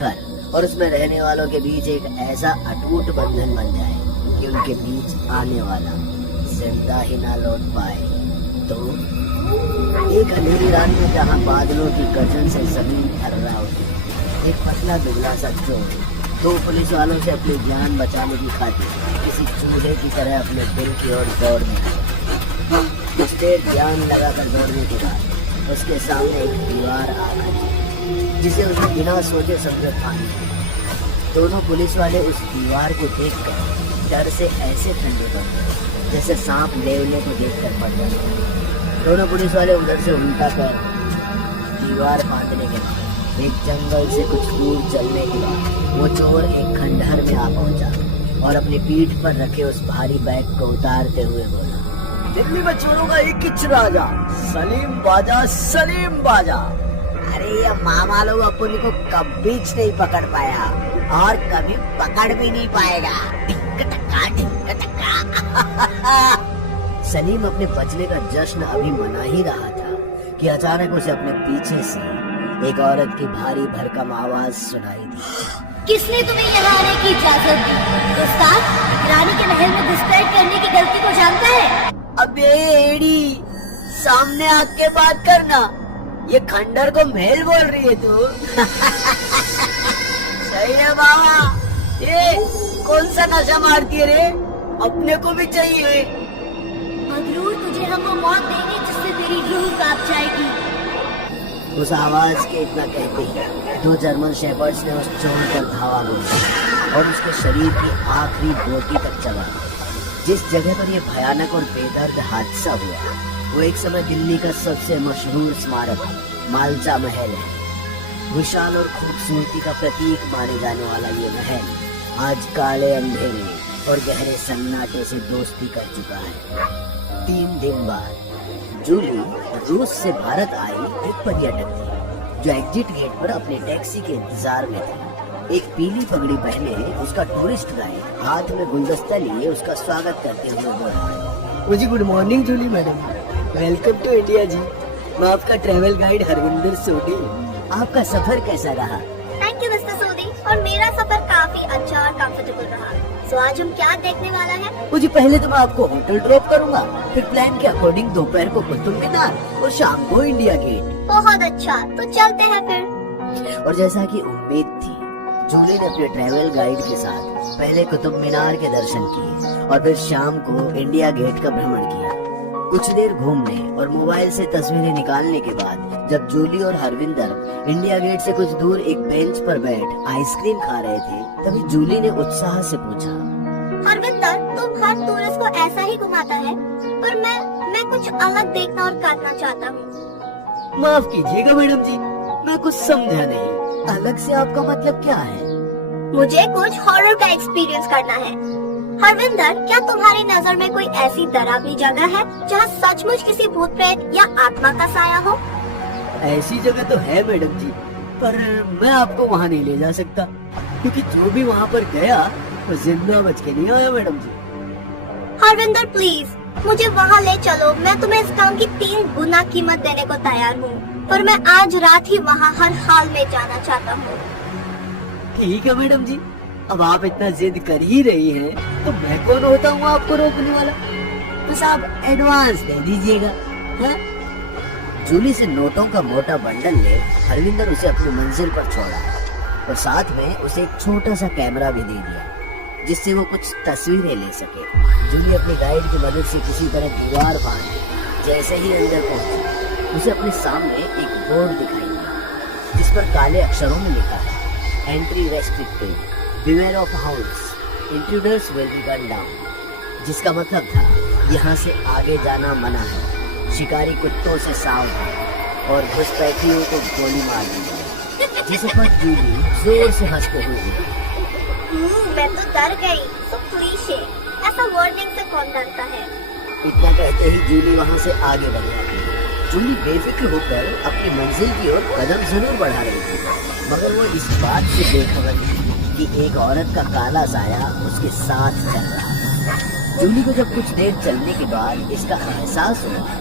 घर और उसमें रहने वालों के बीच एक ऐसा अटूट बंधन बन जाए कि उनके बीच आने वाला जिंदा ही ना लौट पाए। तो एक अंधेरी रात में जहाँ बादलों की गर्जन से जमीन थर्रा होती, एक पतला दुबला सा चोर दो पुलिस वालों से अपनी जान बचाने की खातिर किसी चूहे की तरह अपने दिल की ओर दौड़ने लगा। कुछ देर ध्यान लगाकर दौड़ने के बाद उसके सामने एक दीवार आ गई जिसे उसने बिना सोचे समझे फांद लिया। दोनों पुलिस वाले उस दीवार को देखकर डर से ऐसे ठंडे पड़ गए जैसे सांप लेवले को देखकर पड़ जाते। दोनों पुलिस वाले उधर से उल्टा कर दीवार फांदने के बाद एक जंगल से कुछ दूर चलने के बाद वो चोर एक खंडहर में आ पहुंचा और अपनी पीठ पर रखे उस भारी बैग को उतारते हुए बोला, दिल्ली में चोरों का एक ही राजा, सलीम बाजा, सलीम बाजा। अरे ये मामा लोग अपन को कभी नहीं पकड़ पाया और कभी पकड़ भी नहीं पाएगा। टिक टका टिक टका। सलीम अपने बचने का जश्न अभी मना ही रहा था कि अचानक उसे अपने पीछे से एक औरत की भारी भरकम आवाज सुनाई दी। किसने तुम्हें यहाँ आने की इजाजत दी? उस्ताद, रानी के महल में घुसपैठ करने की गलती को जानता है? अबे एड़ी, सामने आके बात करना। ये खंडर को महल बोल रही है तू? सही है बाबा। ये कौन सा नशा मारती है रे? अपने को भी चाहिए। मगरूर, तुझे हम वो मौत देंगे जिससे तेरी रूह कांप जाएगी। उस आवाज के इतना कहते ही दो जर्मन शेपर्ड्स ने उस चोर पर धावा बोला और उसके शरीर की आखिरी बोटी तक चला। जिस जगह पर यह भयानक और बेदर्द हादसा हुआ वो एक समय दिल्ली का सबसे मशहूर स्मारक मालचा महल है। विशाल और खूबसूरती का प्रतीक माने जाने वाला ये महल आज काले अंधेरे और गहरे सन्नाटे से दोस्ती कर चुका है। 3 दिन बाद जूली रूस से भारत आई एक पर्यटक थी जो एग्जिट गेट पर अपने टैक्सी के इंतजार में थी। एक पीली पगड़ी पहने उसका टूरिस्ट गाइड हाथ में गुलदस्ता लिए उसका स्वागत करते हुए बोला, जी good morning Julie madam, welcome to India जी। मैं आपका ट्रैवल गाइड हरविंदर सोडी। आपका सफर कैसा रहा? थैंक यू मिस्टर सोडी, और मेरा सफर काफी अच्छा और कंफर्टेबल रहा। तो आज हम क्या देखने वाला है? जी पहले तो मैं आपको होटल ड्रॉप करूंगा, फिर प्लान के अकॉर्डिंग दोपहर को कुतुब मीनार और शाम को इंडिया गेट। बहुत अच्छा, तो चलते हैं फिर। और जैसा कि उम्मीद थी, जूली ने अपने ट्रैवल गाइड के साथ पहले कुतुब मीनार के दर्शन किए और फिर शाम को इंडिया गेट का भ्रमण किया। कुछ देर घूमने और मोबाइल से तस्वीरें निकालने के बाद जब जूली और हरविंदर इंडिया गेट से कुछ दूर एक बेंच पर बैठ आइसक्रीम खा रहे थे, तभी जूली ने उत्साह से पूछा, हरविंदर, तुम हर टूरिस्ट को ऐसा ही घुमाता है, पर मैं कुछ अलग देखना और करना चाहता हूँ। माफ कीजिएगा मैडम जी, मैं कुछ समझा नहीं। अलग से आपका मतलब क्या है? मुझे कुछ हॉरर का एक्सपीरियंस करना है। हरविंदर, क्या तुम्हारी नजर में कोई ऐसी डरावनी जगह है जहाँ सचमुच किसी भूत प्रेत या आत्मा का साया हो? ऐसी जगह तो है मैडम जी, पर मैं आपको वहाँ नहीं ले जा सकता क्योंकि जो भी वहाँ पर गया वो जिंदा बच के नहीं आया मैडम जी। हरविंदर प्लीज, मुझे वहाँ ले चलो। मैं तुम्हें इस काम की 3 गुना कीमत देने को तैयार हूँ, पर मैं आज रात ही वहाँ हर हाल में जाना चाहता हूँ। ठीक है मैडम जी, अब आप इतना जिद कर ही रही हैं, तो मैं कौन होता हूँ आपको रोकने वाला? बस आप एडवांस दे दीजिएगा। हाँ? जूली से नोटों का मोटा बंडल ले हरविंदर उसे अपनी मंजिल पर छोड़ा और साथ में उसे एक छोटा सा कैमरा भी दे दिया जिससे वो कुछ तस्वीरें ले सके। जूली अपनी गाइड की मदद से किसी तरह दीवार पार जैसे ही अंदर पहुंची, उसे अपने सामने एक बोर्ड दिखाई दिया जिस पर काले अक्षरों में लिखा है, entry restricted, beware of house, intruders will be gun down. जिसका मतलब था यहाँ से आगे जाना मना है, शिकारी कुत्तों से सावधान और घुसपैठियों को गोली मार दी जाए। जिसे पर जूली जोर से हंसते हुए, मैं तो डर गई। तो क्लीशे, ऐसा वार्निंग से कौन डरता है? इतना कहते ही जूली वहाँ से आगे बढ़ गई। जूली बेफिक्र होकर अपनी मंजिल की ओर कदम जरूर बढ़ा रही थी, मगर वो इस बात से बेखबर थी कि एक औरत का काला साया उसके साथ चल रहा था। जूली को जब कुछ देर चलने के बाद इसका एहसास हुआ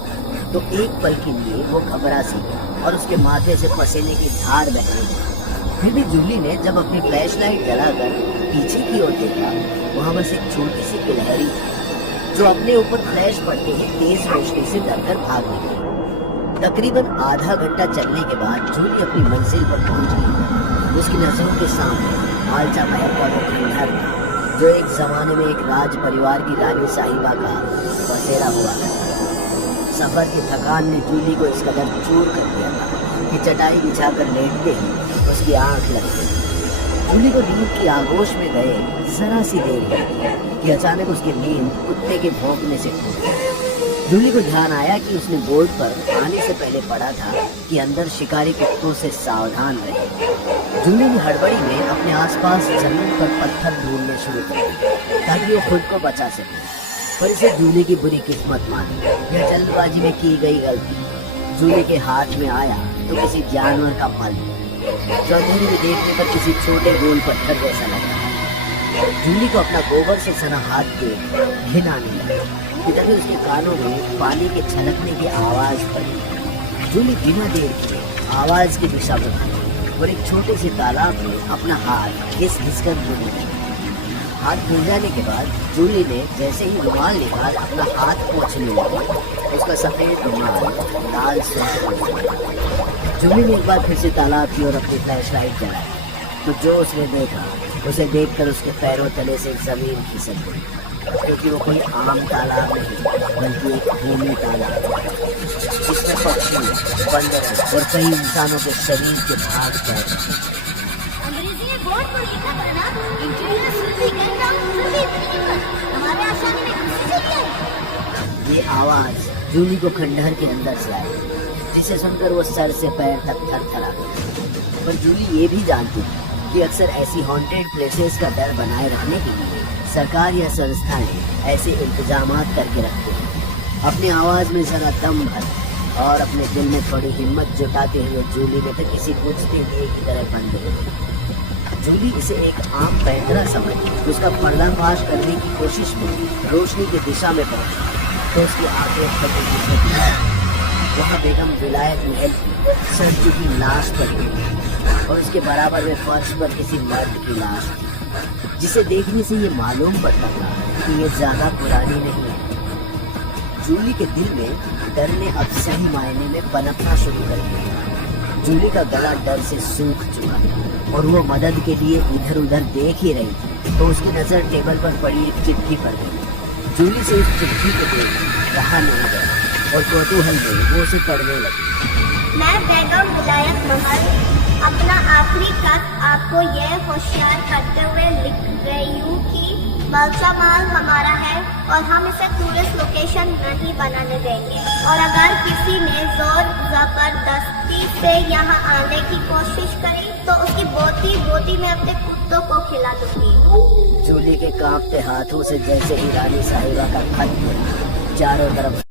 तो एक पल के लिए वो घबरा सी और उसके माथे से पसीने की धार बह रही। फिर भी जूली ने जब अपनी फ्लैशलाइट जलाकर पीछे की ओर देखा, वहाँ बस एक छोटी सी गिलहरी थी जो अपने ऊपर फ्लैश पड़ते ही तेज रोशनी से डरकर भाग निकली। तकरीबन आधा घंटा चलने के बाद जूली अपनी मंजिल पर पहुंच गई। उसकी नजरों के सामने मालचा महल का वो खंडहर था जो एक जमाने में एक राज परिवार की रानी साहिबा का बसेरा हुआ करता था। सफर की थकान ने जूली को इस कदर चूर कर दिया था कि चटाई बिछाकर लेटते ही उसकी आंख लग गई। जूली को नींद की आगोश में गए जरा सी देर हुई कि अचानक उसकी नींद कुत्ते के भौंकने से टूट गई। जूली को ध्यान आया कि उसने बोर्ड पर आने से पहले पढ़ा था कि अंदर शिकारी कुत्तों से सावधान रहे। जूली ने हड़बड़ी में अपने आसपास जमीन पर पत्थर ढूंढने शुरू कर दिए ताकि वो खुद को बचा सके, पर इसे जूली की बुरी किस्मत मानी। यह जल्दबाजी में की गई गलती जूली के हाथ में आया तो किसी जानवर का फल, जो अंधेरे में देखने पर किसी छोटे गोल पत्थर जैसा लगा। जूली को अपना गोबर से सना हाथ देख घिन आने लगी। तभी उसके कानों में पानी के छलकने की आवाज पड़ी। जूली बिना देर किए आवाज की दिशा में भागी और एक छोटे से तालाब में अपना हाथ घिस कर डूबने लगी। हाथ धुल जाने के बाद जूली ने जैसे ही रुमाल निकाल अपना हाथ पोंछने लगी, उसका सफेद रुमाल लाल से जूली ने एक बार फिर से तालाब की ओर अपनी फ्लैशलाइट जलाई तो जो उसने देखा उसे देखकर उसके पैरों तले से जमीन खिसक गई, क्योंकि वो कोई आम तालाब नहीं बल्कि एक भूमि तालाब जिसमें पक्षी, बंदर और कई इंसानों के शरीर के भाग तैर रहे थे। अंग्रेजी में बोर्ड पर लिखा था ना, इंटीरियर सिटी हमारे आसानी में घुसी चली आई। ये आवाज जूली को खंडहर के अंदर से आई, जिसे सुनकर वो सर से पैर तक थरथरा गई। पर जूली ये भी जानती थी कि अक्सर ऐसी हॉन्टेड प्लेसेस का डर बनाए रखने के लिए सरकार या संस्थाएं ऐसे इंतजामात करके रखते हैं। अपनी आवाज में जरा दम भर और अपने दिल में थोड़ी हिम्मत जुटाते हुए जूली ने तो किसी पूछते हुए की तरह बंद हो गई। जूली इसे एक आम पैंतरा समझ उसका पर्दाफाश करने की कोशिश में रोशनी की दिशा में पहुंची तो उसकी आंखें वहाँ बेगम विलायत महल की सड़ चुकी लाश पड़ी और उसके बराबर में फर्श पर किसी मर्द की लाश थी, जिसे देखने से ये मालूम पड़ता था कि ये ज्यादा पुरानी नहीं है। जूली के दिल में डर ने अब सही मायने में पनपना शुरू कर दिया। जूली का गला डर से सूख चुका था और वो मदद के लिए इधर उधर देख ही रही थी तो उसकी नजर टेबल पर पड़ी एक चिट्ठी पर गई। जूली से उस चिट्ठी को देख रहा नहीं गया और कौतूहल में वो उसे पढ़ने लगी। मैं बेगम विलायत महल अपना आखिरी खत आपको यह होशियार करते हुए लिख रही हूँ कि मालचा महल हमारा है और हम इसे टूरिस्ट लोकेशन नहीं बनाने देंगे, और अगर किसी ने जोर जबरदस्ती से यहाँ आने की कोशिश करी तो उसकी बोती में अपने कुत्तों को खिला दूंगी। जूली के कांपते हाथों से जैसे ही रानी साहिबा का खत चारों तरफ